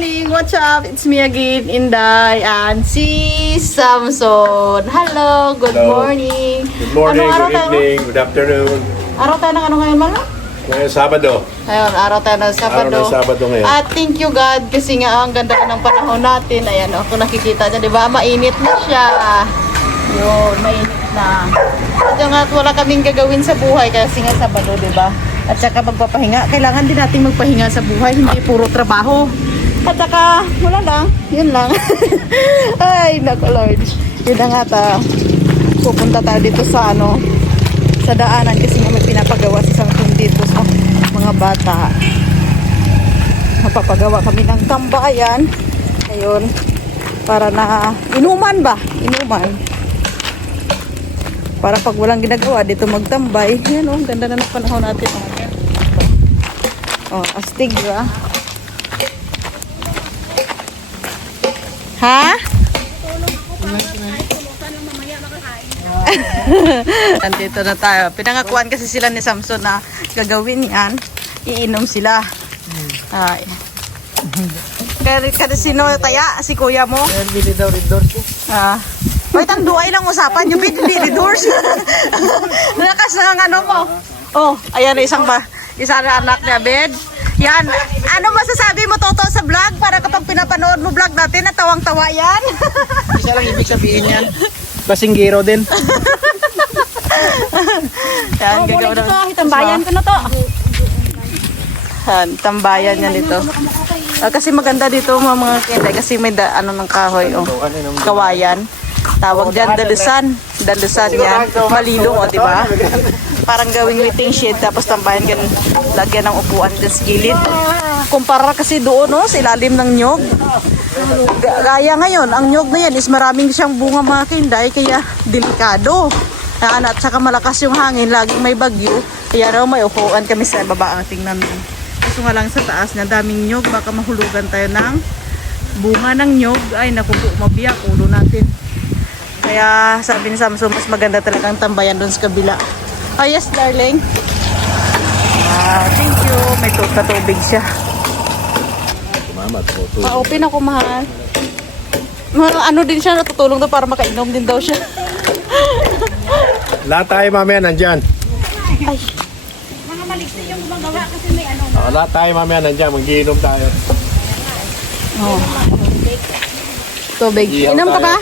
morning! What's up? It's me again, Inday, and si Samson. Hello! Good Hello. morning! Good morning, Anong araw good tayo? evening, good afternoon. Araw tayo ng ano ngayon, Mama? Ngayon, Sabado. Ayun, araw tayo ng Sabado. Araw ng Sabado ngayon. At thank you God kasi nga ang ganda ng panahon natin. Ayan, kung nakikita niya, di ba? Mainit na siya. Yun, mainit na. At yung nga, wala kaming gagawin sa buhay kasi nga Sabado, di ba? At saka magpapahinga. Kailangan din natin magpahinga sa buhay, hindi puro trabaho. At saka, wala lang. Yun lang. Ay, naku Lord. Yun na nga ta. Pupunta tayo dito sa sa daanan kasi nga may pinapagawa sa Samson dito sa mga bata. Mapapagawa kami ng tambayan. Ayun. Para na inuman ba? Inuman. Para pag walang ginagawa dito magtambay. Yan ang ganda na ng panahon natin. Oh, astig ba? Ha? Nandito na tayo. Pinangakuan kasi sila ni Samson na gagawin yan. Iinom sila. Ay. Kada sino taya? Si kuya mo? Bili daw red doors ko. Wait, ang duay lang usapan. Yung bili doors. Lakas na ang ano mo. Oh, ayan isang na anak niya, bed. Yan. Ano masasabi mo, Toto, sa vlog? Para kapag pinapanood mo vlog natin, natawang-tawa yan. Isa lang ibig sabihin yan. Basinggero din. Yan, gagawin na. Tambayan ko na to. Yan, tambayan yan dito. Kasi maganda dito mga kinday. Kasi may ng kahoy. Oh. Kawayan. Tawag dyan, dalusan. Dalusan yan. Malilong, o, diba? Parang gawing waiting shed. Tapos tambayan kan lagyan ng upuan dyan sa gilid. Kumpara kasi doon, no, sa ilalim ng nyog. Gaya ngayon, ang nyog na yan is maraming siyang bunga mga kinday. Kaya delikado. At saka malakas yung hangin. Laging may bagyo. Kaya raw may upuan kami sa baba ang tingnan mo. Kaso nga lang sa taas na daming nyog. Baka mahulugan tayo ng bunga ng nyog. Ay naku po, mabiyak ulo natin. Kaya sabi ni Samson, mas maganda talagang tambayan doon sa kabila. Oh yes, darling. Thank you. May tubig siya. Mama, tuto. Pa-open ako, mahal. Ano din siya, natutulong daw para makainom din daw siya. Lahat tayo mamaya nandyan. Ay, Mga maliksi yung gumagawa kasi may ano. Lahat tayo mamaya nandyan, magiinom tayo. oh. Tubig. Ihaw Inom ka tayo. ba?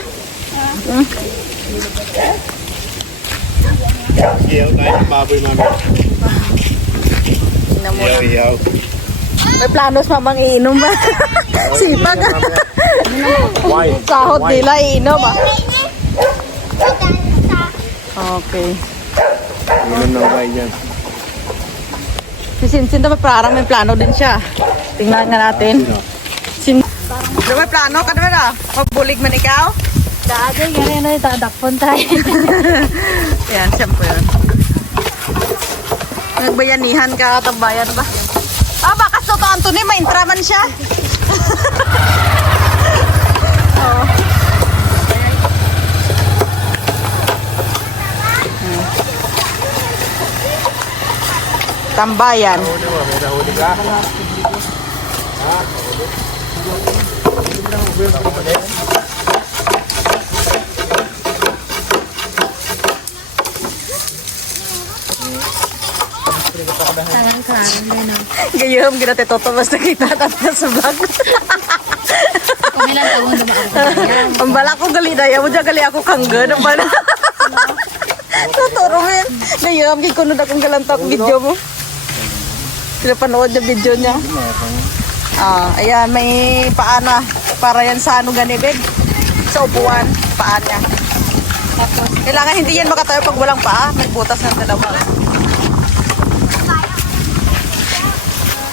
Iyaw tayo ng baboy mamaya. Inom mo na. Iyaw. May planos mamang iinom ba? Sipag. Wine. Sahot Wine. nila iinom ah. Okay. Inom ng wine yan. Si Sinsin daw parang may plano din siya. Tingnan nga natin. Sino? May plano ka naman ah. Magbulig man ikaw? Dati, ganyan na dadakpon tayo. Yan, siyempre yun. Nagbayanihan ka, tambayan ba? Baka sa to Anthony, may intraman siya. Oh. Tambayan. May nahuli ka? Tangan ka, ano. Gayom, ginate toto, mas nakita natin sa vlog. Kung ilang taon dumaan. Ang bala ko gali na, mo dyan gali ako kangga. Ang bala. Naturungin. Gayom, kikunod akong galantak video mo. Pinapanood yung video niya. Ayan, may paa na. Para yan sa ano ganibig. Sa upuan, paa niya. Kailangan hindi yan makatayo pag walang paa. May butas ng dalawa.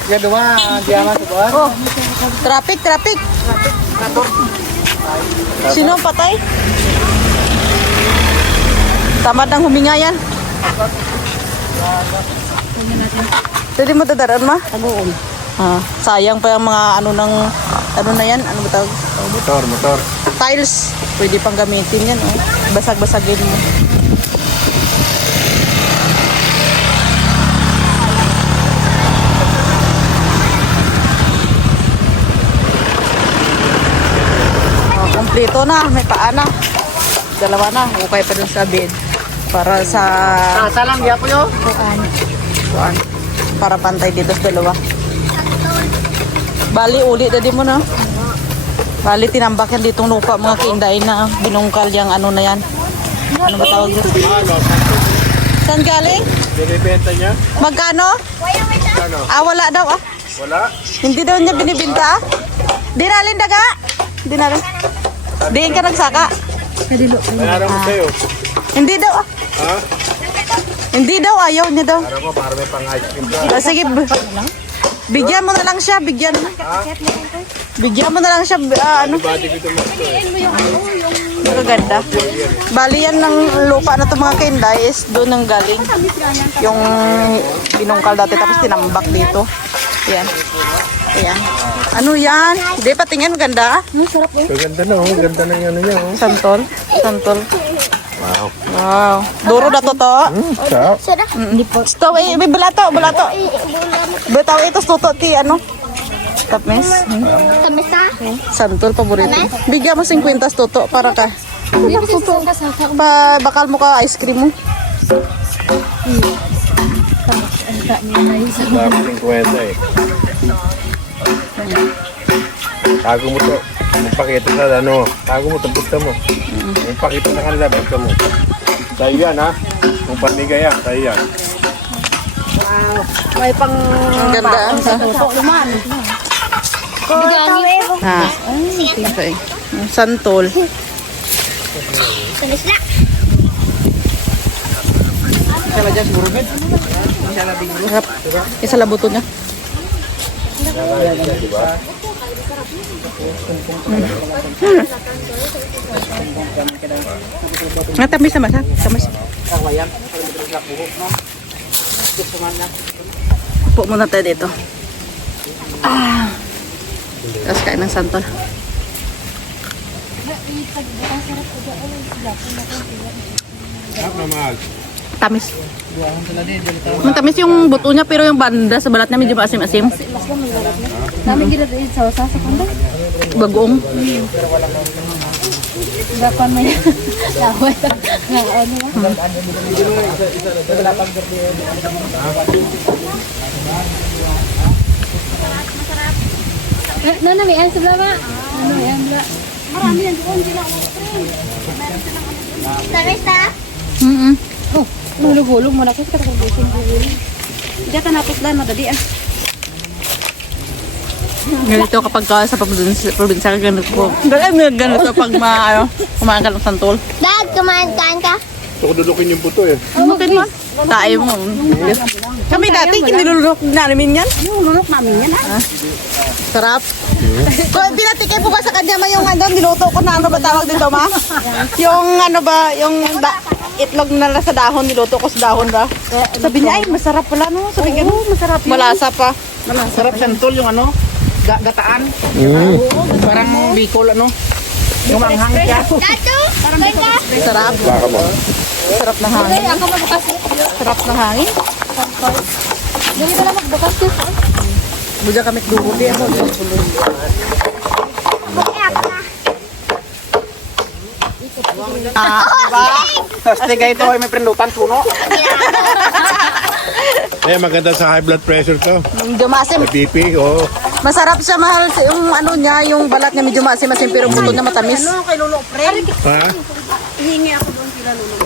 Yan duma, diyaman sa buwan. Oh, traffic. Sino ang patay? Tamad ng huminga yan. Pwede mo dadaraan ma? Taguon. Sayang pa yung mga ano na yan. Ano ba tawag? Oh, motor. Tiles. Pwede pang gamitin yan. Oh. Basag-basagin mo. dito na, may paa na. Dalawa na, ukay pa dun sa bed. Para sa... Salam, di ako yun. Kuan. Para pantay dito sa dalawa. Bali, uli na di mo na. Bali, tinambak yan ditong lupa mga kainday na binungkal yung ano na yan. Ano ba tawag dito? Saan galing? Binibenta niya? Magkano? Ano? Wala daw ah. Wala? Hindi daw niya binibinta ah. Dinalin daga. Dinalin. Diin ka nagsaka. Mayroon ko sa'yo. Hindi daw ah. Ha? Hindi daw, ayaw niya daw. Para ko, para may pang-ice cream ka. Sige, bigyan mo na lang siya, bigyan mo. Bigyan mo na lang siya, ano, Bati ko ito mo ito. magaganda. Bali yan ng lupa na ito mga kainday is doon ang galing. Yung binungkal dati tapos tinambak dito. Yan. Ayan. Ano yan? Hindi, patingin, ganda. Ganda na oh. Ganda na yung ano niya oh. Santol. Santol. Wow. Wow. Duro na to to. Sarap. Sto, may bulato, bulato. Bitaw ito, tuto ti, ano? Tamis. Tamis na? Santol, paborito. Bigyan mo 50 tuto para ka. Hindi kasi sa saka. Bakal mo ka ice cream mo. Sarap 50 eh. Tago mo to. Magpakita sa ano. Tago mo, tabuta mo. Magpakita na kanila, basta mo. Sa'yo yan ha. Kung panigay yan, sa'yo yan. May pang... Ang ganda. Tutok naman. Bigyan Ha. Okay. Santol. Tamis na. Sarap. Isa labuto niya. Nga tamis naman ha. Tamis. Upo muna tayo dito. Tapos kain ng santol. Sarap na mahal. Tamis. Matamis yung buto niya pero yung banda sa balat niya medyo maasim-asim. Dami ginagawa sa sa kanda. Bagoong. Gapan mo yan. Laway. Nga ano ba? Nana, may ang sabla ba? Ano, may ang sabla. Marami yan doon. Sila ako Tamis na? Oh, Hulog-hulog mo na kasi katakabusin ko hulog. Diyan ka napos lang, madali ah. ganito kapag ka sa probinsya ka ganito po. Ganito pag kumain ka ng santol. Dad, kumain ka? Gusto ko dudukin yung buto eh. Butin mo. Tayo mo. Kami dati, kinilulok namin yan. Nulunok namin yan ah. Sarap. Kung pinatikay po ka sa kanya ma yung ano, niluto ko na ano ba tawag dito ma? Yung ano ba, yung itlog na nasa dahon, niluto ko sa dahon ba? Sabi niya, ay masarap pala no. Sabi niya, Masarap yun. malasa pa. Sarap santol yung ano. Gataan. Parang Bicol ano. Yung manghang siya. Dato, kain ka? Sarap. Baka mo. Sarap na hangin. Ako magbukas. Sarap na hangin. Dali ka lang magbukas yun. Buja kami duhuti ako. Diba? Kasi ganito ay may prindutan puno. Eh, maganda sa high blood pressure to. Medyo maasim. Sa BP, oo. Masarap siya mahal yung ano niya, yung balat niya medyo maasim-asim pero buto niya matamis. Kay Lolo Friend. Ha? Hihingi ako doon sila Lolo.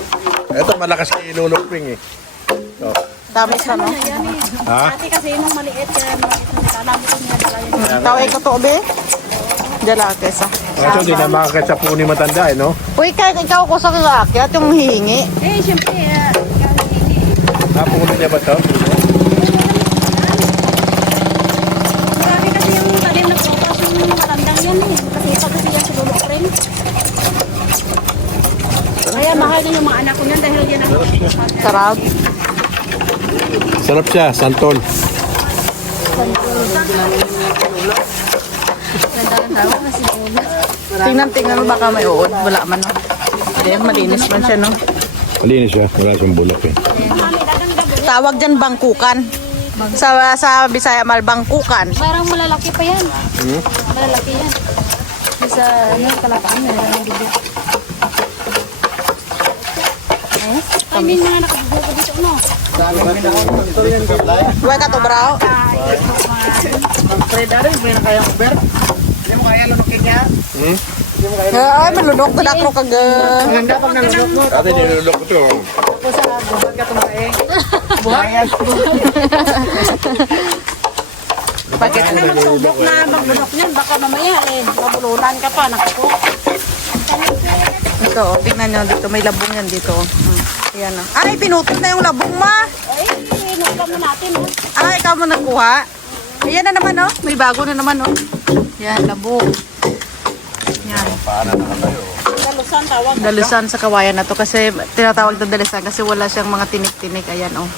Ito, malakas kay Lulupring eh. So, Tamis na no. ha? Dati kasi nung maliit kaya maliit na nilalabi ko niya talaga. Tawag ko to be. Dala kesa. Ito, di na makakit sa puno ni matanda eh, no? Uy, kaya ikaw ko sa kakakyat yung hihingi. Eh, siyempre, ikaw hihingi. Puno niya ba to? Marami kasi yung talim na prutas yung matandang yan eh. Kasi pag kasi yan sa Lolo Friend. Kaya mahal na yung mga anak ko niyan dahil yan ang Sarap. Sarap siya, santol. Tingnan mo baka may uod. Wala man no. Hindi, malinis man siya no. Malinis siya, wala siyang bulak eh. Tawag dyan bangkukan. Sa Bisaya mal bangkukan. Parang malalaki pa yan. Malalaki yan. sa ano, kalapaan na lang dito. Ay, may mga nakabuko dito, no? Buhay ka to, bro. Fred, ari, may na kayang Uber? Hindi mo kaya lunukin niya? Ay, malunok ko na ako kag... Maganda pag nalunok mo. Dati nilulok ko to. Tapos sa buhat ka tumae. Buhat? Bakit? Ano magsubok na magbunok niyan, baka mamaya mabulunan ka pa, naku. Ito, oh, tingnan nyo dito. May labong yan dito. Ayan o. Ay, pinutol na yung labong, ma. Ay, nukla mo natin, no? Ay, ikaw mo nagkuha. Ayan na naman, oh. May bago na naman, oh. Yan, labong. Yan. Dalusan tawag. Dalusan sa kawayan na to kasi tinatawag na dalusan kasi wala siyang mga tinik-tinik. Ayan, oh.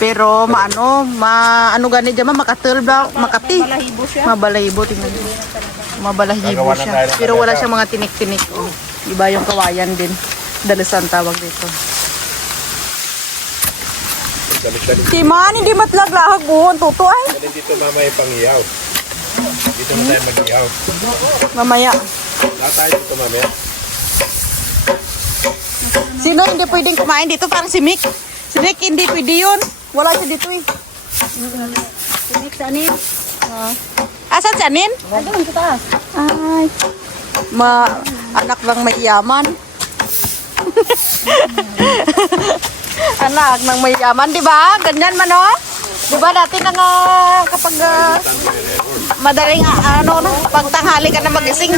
Pero maano gani dyan, makatil ba? Makati. Balahibo siya. Mabalahibo, tingnan nyo. Mabalahibo Gagawa na siya. tayo ng Pero wala kalesa. siyang mga tinik-tinik. Oh. Iba yung kawayan din. Dalusan tawag dito. Dali-dali. Timan, hindi matlaglahag buhon. Tuto ay. Dali dito mamaya pang-iyaw. Dito na tayo mag-iyaw. Mamaya. Lahat tayo dito mamaya. Sino hindi pwedeng kumain dito? Parang si Mick. Si Mick hindi pwede yun. Wala siya dito eh. Sinik sa anin. Asan si Anin? Doon sa taas. Ay. Anak bang may yaman? Anak ng may yaman, di ba? Ganyan man, oh. Di ba dati na nga kapag madaling pagtanghali ka na magising.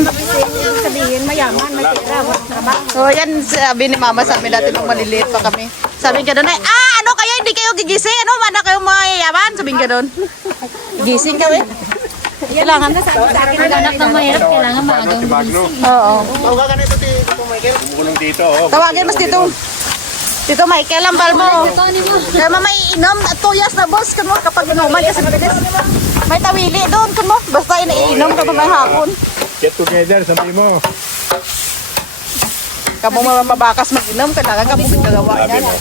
Sabihin, mayaman, may pera, walang trabaho. So yan sabi ni mama sa amin dati nung maliliit pa kami. Sabi ka doon ay, ano kayo, hindi kayo gigising? Ano, mana kayo mayayaman? Sabi ka doon. Gising kami. Kailangan. Anak ng mahirap, kailangan maagang Si Magno. Oo. Tawag ka nito, Tito Michael. Kumulong dito, oh. Tawagin mas dito. Dito Michael ang balmo. Kaya mamay inom at tuyas na boss kuno kapag inuman kasi mabilis. May tawili doon kuno. Basta iniinom ka mamay hapon. Get together, sabi mo. Kamu mababakas mag-inom, kailangan ka mong gagawa Sabi yan. mo.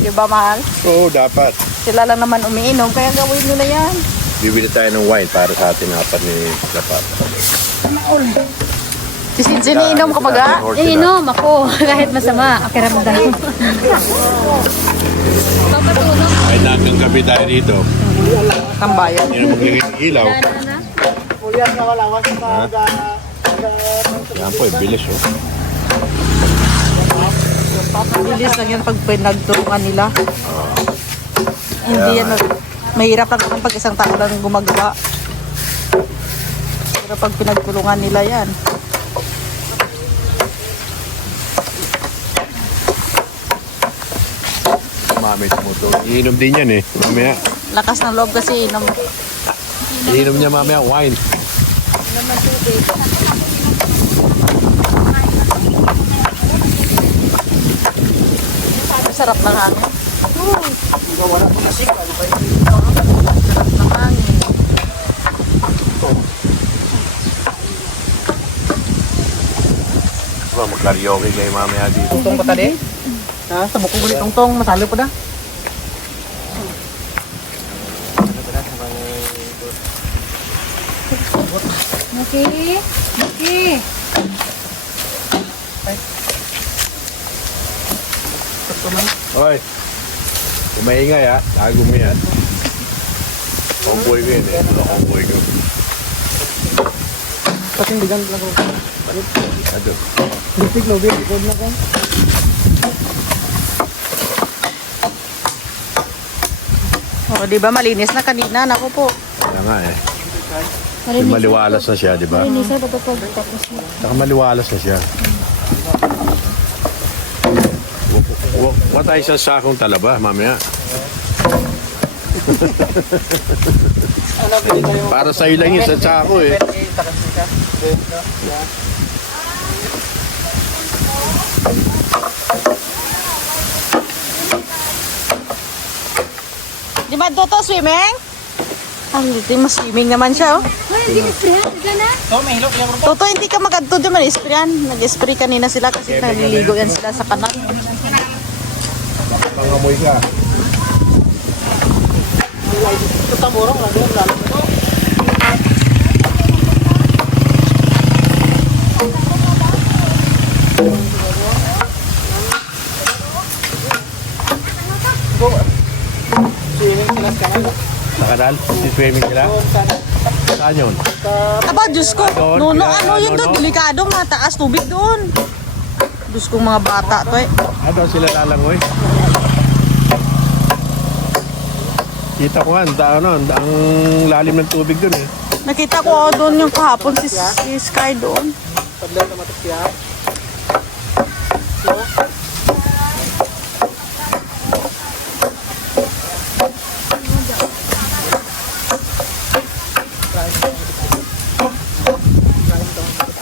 Di ba mahal? Oo, dapat. Sila lang naman umiinom, kaya gawin nyo na yan. Bibili tayo ng wine para sa atin apat ni Dapat. Siniinom ka baga? Inom ako, kahit masama, pakiramdam. Papatulog. Ay, hanggang gabi tayo dito. Tambayan. Yan ang magiging ilaw. Kulias na walawas sa Yan po, bilis, oh. Bilis lang yan pag pinagtulungan nila. Hindi yan, mahirap lang naman pag isang tao lang gumagawa. Pero pag pinagtulungan nila yan. Mamit mo to. Iinom din yan, eh. Mamaya. Lakas ng loob kasi inom. Iinom niya mamaya wine. Sarap ng hangin. wala pong nasig. Ano ba yun? Sarap ng hangin. Mag-karaoke kayo mamaya dito. Tungtong pa tadi? Ha? Sa bukong ulit tungtong, masalo pa na. Okay. Okay. Hoy. Kung maingay, ha? Tago mo yan. Homeboy ko yan, eh. Homeboy ko. Patindigan lang ko. Ado. Lipig no, record na ko. O, di ba malinis na kanina? Naku po. Kaya nga, eh. Yung maliwalas na siya, di ba? Minsan patapag tapos mo. Saka maliwalas na siya. Huwag tayo sa sakong talaba, mamaya. Para sa'yo lang yung sa sako, eh. Di ba Toto swimming? Hindi mas swimming naman siya, oh. Ay, hindi ka friend. Ka na? Oh, may hilok yung Toto, hindi ka mag-adto di man isprayan. Nag-spray kanina sila kasi naliligo yan sila sa kanal. Pangamoy ka. Tatamurong lang yung lalo. kanal? Si swimming sila? Saan yun? Aba, Diyos ko. Doon, Nuno, kaya ano yun ano, doon? no? Delikado, mataas tubig doon. Diyos kong mga bata to eh. Doon sila lalangoy. Kita ko nga, ang lalim ng tubig doon eh. Nakita ko doon yung kahapon si Sky doon. Paglaw na matok siya.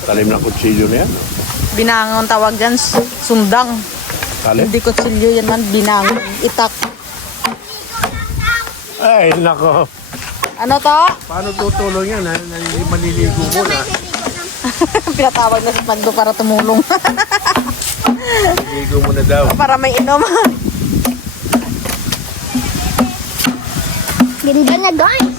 Talim ng kutsilyo na yan. Binangon tawag dyan, sundang. Talim? Hindi kutsilyo yan man, binangon. Itak. Ay, nako. Ano to? Paano tutulong yan? Maniligo muna. Pinatawag na si Pagdo para tumulong. Maniligo muna daw. Para may inom. Ganda na guys.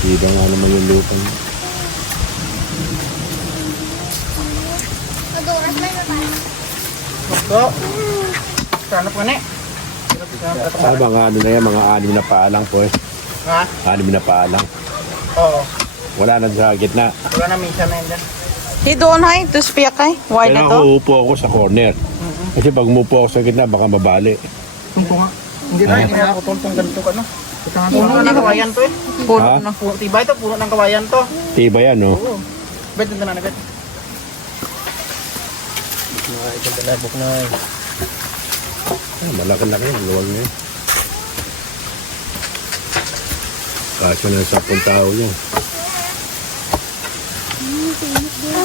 Hindi nga naman yung lupa niya. Maduras na yun. So, sana po ni. Mga ano na yan, mga 6 na paalang po eh. Ha? 6 na paalang. Oo. Wala na sa gitna. Wala na minsan na yun dyan. Di doon hay, to spiyak ay. Wide na Kailangan to. ko uupo ako sa corner. Kasi pag umupo ako sa gitna, baka mabali. Tungko nga. Hindi na, hindi na ako tungtong ganito ka no. Puno ng kawayan to eh. Puno Ha? na. Tiba ito, puno ng kawayan to. Tiba yan, no? Oo. Bet nito na bet. Itong talabok na eh. Malaki-laki yan, luwag na yan. Kaso na 10 tao yan.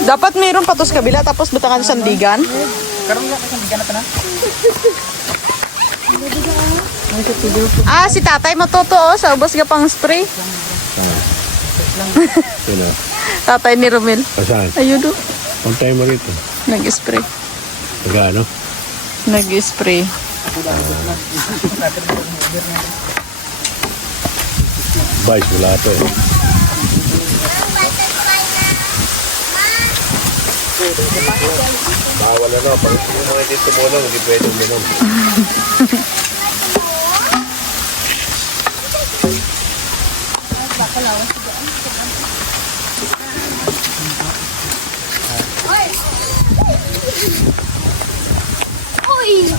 Dapat mayroon pa to sa kabila, tapos butangan sa sandigan. Karoon nga kasi bigyan na na. Ah, si tatay matuto oh, sa ubos ka pang spray. Sino? Tatay ni Romel. Saan? Ayun do. Pantay mo rito. Nag-spray. Magkano? Nag-spray. Vice, wala ito eh. Bawal na, pag hindi mo hindi tumulong, hindi pwede uminom. Uy!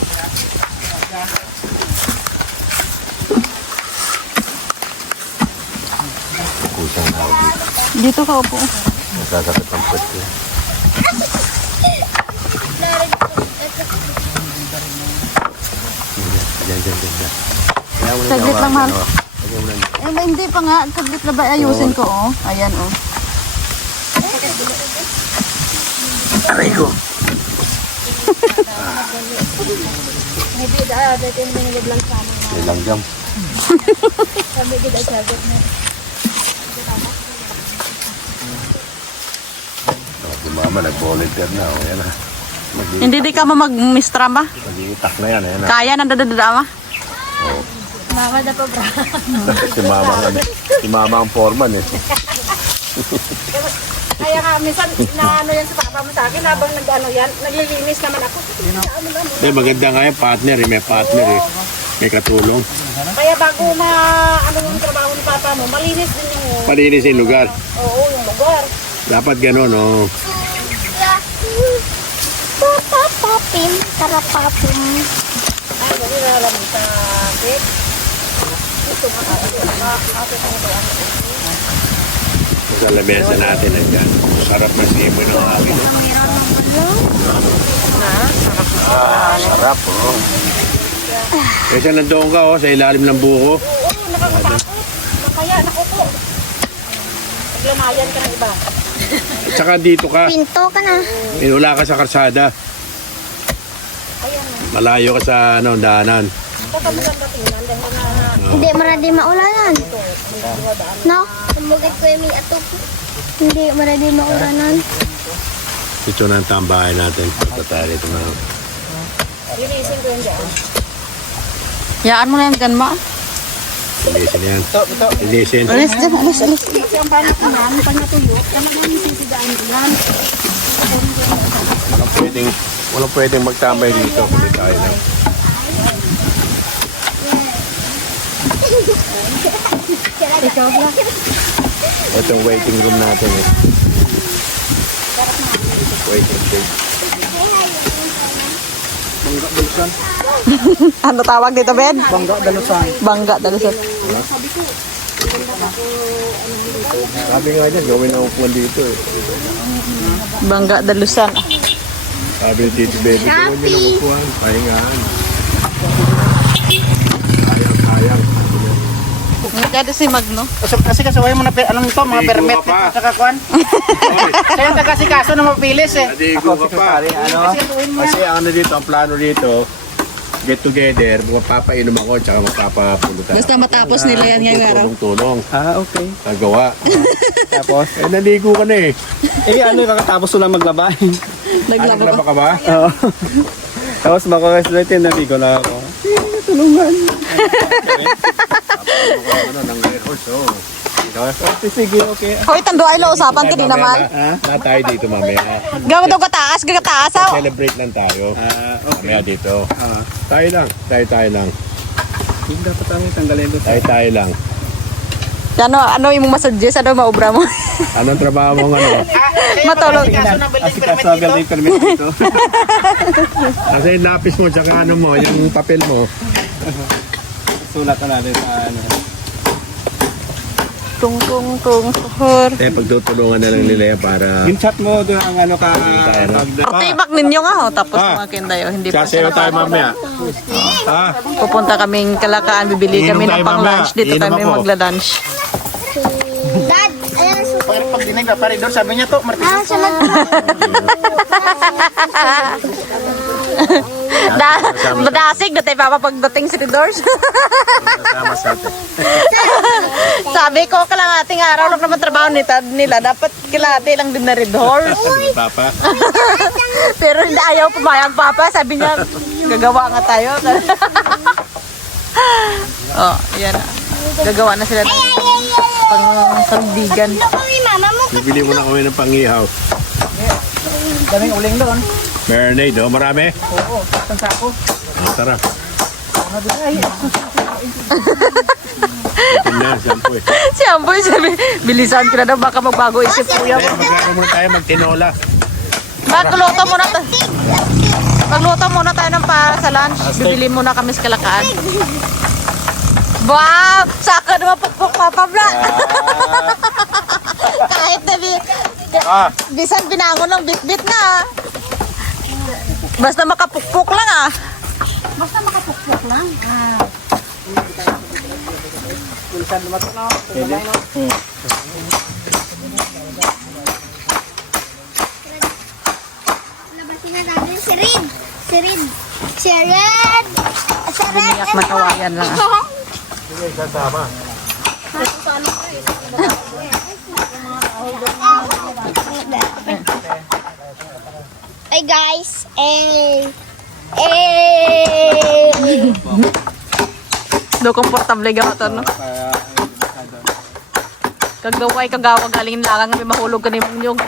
Kusang tao dito. Dito ka upo. Nasasakit ang puwet ko. Diyan. Kaya mo na Saglit lang, mahal. Lagyan mo na. Eh, hindi pa nga. Saglit na ba ayusin ko oh. Ayan oh. Aray ko. Hindi dahil dito yung binigyan sana. May langgam. Sabi ko dahil sagot na. Si mama nag-volunteer na. O yan na. Hindi di ka mag-mistra ba? Mag-iitak na yan. Ayan na. Kaya na dadadama? Mama na pa bra. Si mama ang foreman eh. Kaya nga, minsan, naano yan sa papa mo sa akin, habang nag-ano yan, naglilinis naman ako. Maganda nga yung partner eh. May partner eh. May katulong. Kaya bago ano yung trabaho ni papa mo, malinis din yung, Palinis yung lugar. oo, yung lugar. Dapat gano'n, oh. Papapapim, karapapim. Ay, hindi na alam sa bed. Sa lamesa natin, nandiyan. Sarap na simoy ng akin. Sarap, oh. Kasi nandoon ka, oh, sa ilalim ng buko. Oo, nakakatakot. Kaya, nakupo. Paglamayan ka ng iba. At saka dito ka. Pinto ka na. Wala ka sa karsada. Ayan. Malayo ka sa daanan. Pagkamaganda tingnan, dahil na Hindi maradi maulanan. No? Sumugit ko yung may atok. Hindi maradi maulanan. Ito na ang tambahay natin. Ito tayo dito na. linisin ko yun dyan. Yaan mo na yan dyan ma. Ilisin yan. Ito. Ilisin. Alis dyan, alis. Kasi ang panak naman, pag natulog, kami namin sisigaan ko yan. Walang pwedeng magtambay dito. Kundi tayo lang. Ito yung waiting room natin eh. Waiting room. Ano tawag dito, Ben? Bangga Dalusan. Bangga Dalusan. Sabi nga dyan, gawin ang upuan dito eh. Bangga Dalusan. Sabi ni Tito Baby, gawin nyo ng upuan. Pahingaan. Sayang. Nagkada si Magno. Kasi kasaway mo na, anong to, mga permit pa. sa kakuan. Kaya taga-sikaso na mapilis eh. Nadigo ka pa. Kasi ang ano dito, ang plano dito, get together, magpapainom ako, tsaka magpapapulutan. Basta matapos nila yan ngayong araw. Tulong-tulong. Okay. Nagawa. Tapos? Eh, naligo ka na eh. Kakatapos ko lang maglaba. Naglaba Naglaba ko. ka ba? Oo. Tapos makaresulate, naligo na ako. Ano, nang rehearse, oh. Sige, okay. Hoy, tando ay lo usapan kini naman. Na tayo dito mamaya. Gawin daw kataas, gagataas aw. Celebrate lang tayo. Okay. Mamaya dito. Tayo lang. Tayo lang. Hindi dapat kami tanggalin doon. Tayo lang. Ano imong masuggest ano maobra mo? Anong trabaho mo ano? Matulog. Asikaso building permit dito. Kasi yung lapis mo, tsaka ano mo, yung papel mo. Sulat na natin sa ano. Tung suhur. Eh, pagtutulungan na lang nila yan para... Yung chat mo doon ang ano ka. Tibak ninyo nga ho, tapos mga kindayo, hindi pa Sasayo tayo mamaya. pupunta kaming Kalakaan, bibili kami ng pang-lunch. Dito kami magla-lunch. Dad, ayan ang Pero pag dinig na pare doon, sabi niya to, Martin. sunod. Madasig na tayo papa pagdating si Doors. Kasama sa atin. Sabi ko, kalahating araw lang naman trabaho nila. Dapat kalahati lang din na Red Horse. Papa. Pero hindi ayaw pumayag papa. Sabi niya, gagawa nga tayo. Oh, yan na. Gagawa na sila ng pang-sandigan. Uy, mama mo. Bibili mo na kami ng pangihaw. Daming uling doon. Marinade, oh. Marami? Oo, isang sako. Ang sarap. Ito na, sampo eh. Si Amboy sabi, bilisan ka na daw. Baka magbago isip kuya mo. Magkano muna tayo magtinola. Magluto muna tayo ng para sa lunch. Bibili muna kami sa Kalakaan. Wow! Saka naman pukpuk papa bla. Kahit na bisan binangon ng bit-bit na. Basta makapukpuk lang ah. Basta makapukpok lang. Kulisan naman ito na. Labasin na natin si Red. Si Red. Si Red. Si Red. Biniyak matawayan lang ah. Hey guys. Do komportable gato no. Kagaway kagawa galing lang kami mahulog kani mong yung.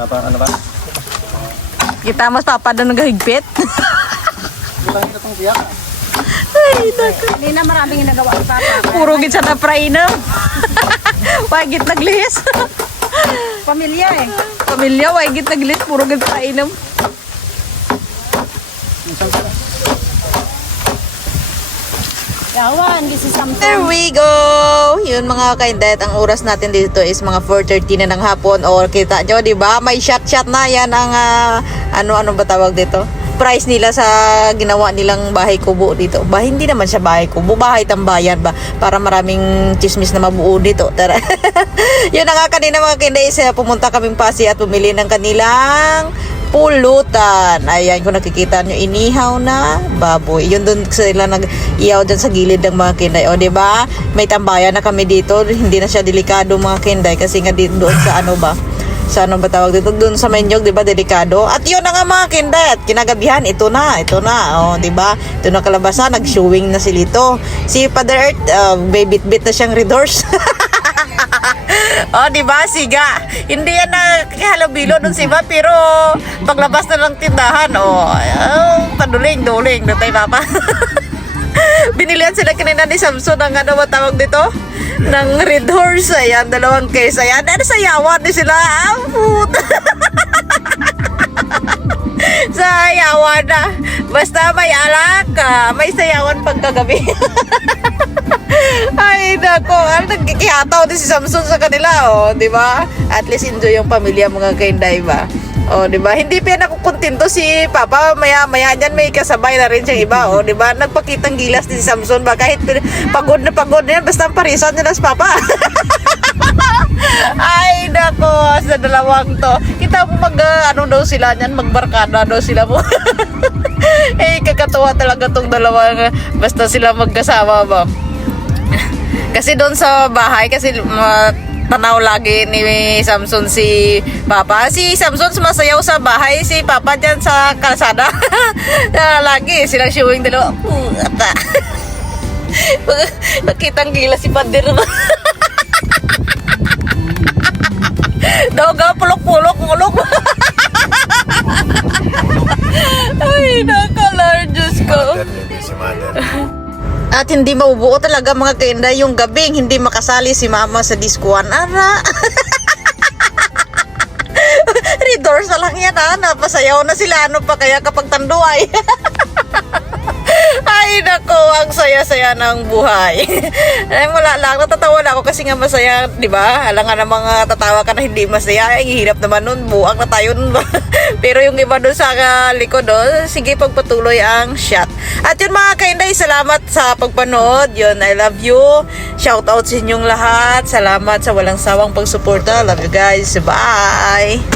Ano ba? Kita mas papa doon nagahigpit. Kulang ito itong biyak. Ay, nako. Hindi na maraming ginagawa ni Papa. Puro gid sa naprainom. Wagit naglihis. Pamilya eh. Pamilya wagit naglihis puro gid prainom. Yawan, this is something. There we go! Yun mga kaindet, ang oras natin dito is mga 4:30 na ng hapon. O kita nyo, di ba? May shot na yan ang ano ba tawag dito? Price nila sa ginawa nilang bahay kubo dito. Hindi naman siya bahay kubo, bahay tambayan ba? Para maraming chismis na mabuo dito. Tara. Yun na nga kanina mga kaindet, pumunta kaming Pasi at bumili ng kanilang pulutan. Ayan, kung nakikita nyo, inihaw na baboy. Yun doon sila nag-ihaw dyan sa gilid ng mga kinday. O, diba? May tambayan na kami dito. Hindi na siya delikado mga kinday. Kasi nga doon sa ano ba? Sa ano ba tawag dito? Doon sa Menyog, diba? Delikado. At yun na nga mga kinday. At kinagabihan, ito na. O, diba? Ito na kalabasa. Nag-showing na si Lito. Si Father Earth, may bit-bit na siyang Red Horse. Oh, di ba? Siga. Hindi yan nakahalubilo dun si Ma, pero paglabas na ng tindahan, paduling-duling na tayo, Papa. Binilihan sila kanina ni Samson ng ano ba tawag dito? Ng Red Horse. Ayan, 2 case. Ayan, sayawan din sila. Puta. Sayawan na. Basta may alak, may sayawan pagkagabi. Ay, nako. Nagkikihataw din si Samson sa kanila, di ba? At least enjoy yung pamilya, mga kainday ba? Di ba? Hindi pa nakukontento si Papa. Maya-maya dyan may kasabay na rin siyang iba, di ba? Nagpakitang gilas din si Samson ba? Kahit pagod na yan, basta parisan nila si Papa. Ay, nako. Sa dalawang to. Kita mo daw sila niyan, magbarkada daw sila mo. Kakatuwa talaga tong dalawang, basta sila magkasama ba? Kasi doon sa bahay, kasi tanaw lagi ni Samson si Papa. Si Samson sumasayaw sa bahay, si Papa dyan sa kalsada. Lagi silang showing dalawa. Ata. Nakitang gila si Pader. Daw pulok-pulok. Ay, nakalar, Diyos ko. Si Mother. At hindi mabubuo talaga, mga kainday, yung gabing hindi makasali si Mama sa diskuan. Ara. Redoors na lang yan, napasayaw na sila. Ano pa kaya kapag tanduay? Ay, nako, ang saya-saya ng buhay. Ay, wala lang, natatawa na ako kasi nga masaya, di ba? Alam nga namang tatawa ka na hindi masaya, ay hirap naman nun, buang na tayo nun ba? Pero yung iba doon sa likod, sige, pagpatuloy ang shot. At yun, mga kainday, salamat sa pagpanood. Yun, I love you. Shout out sa inyong lahat. Salamat sa walang sawang pagsuporta. Love you guys. Bye!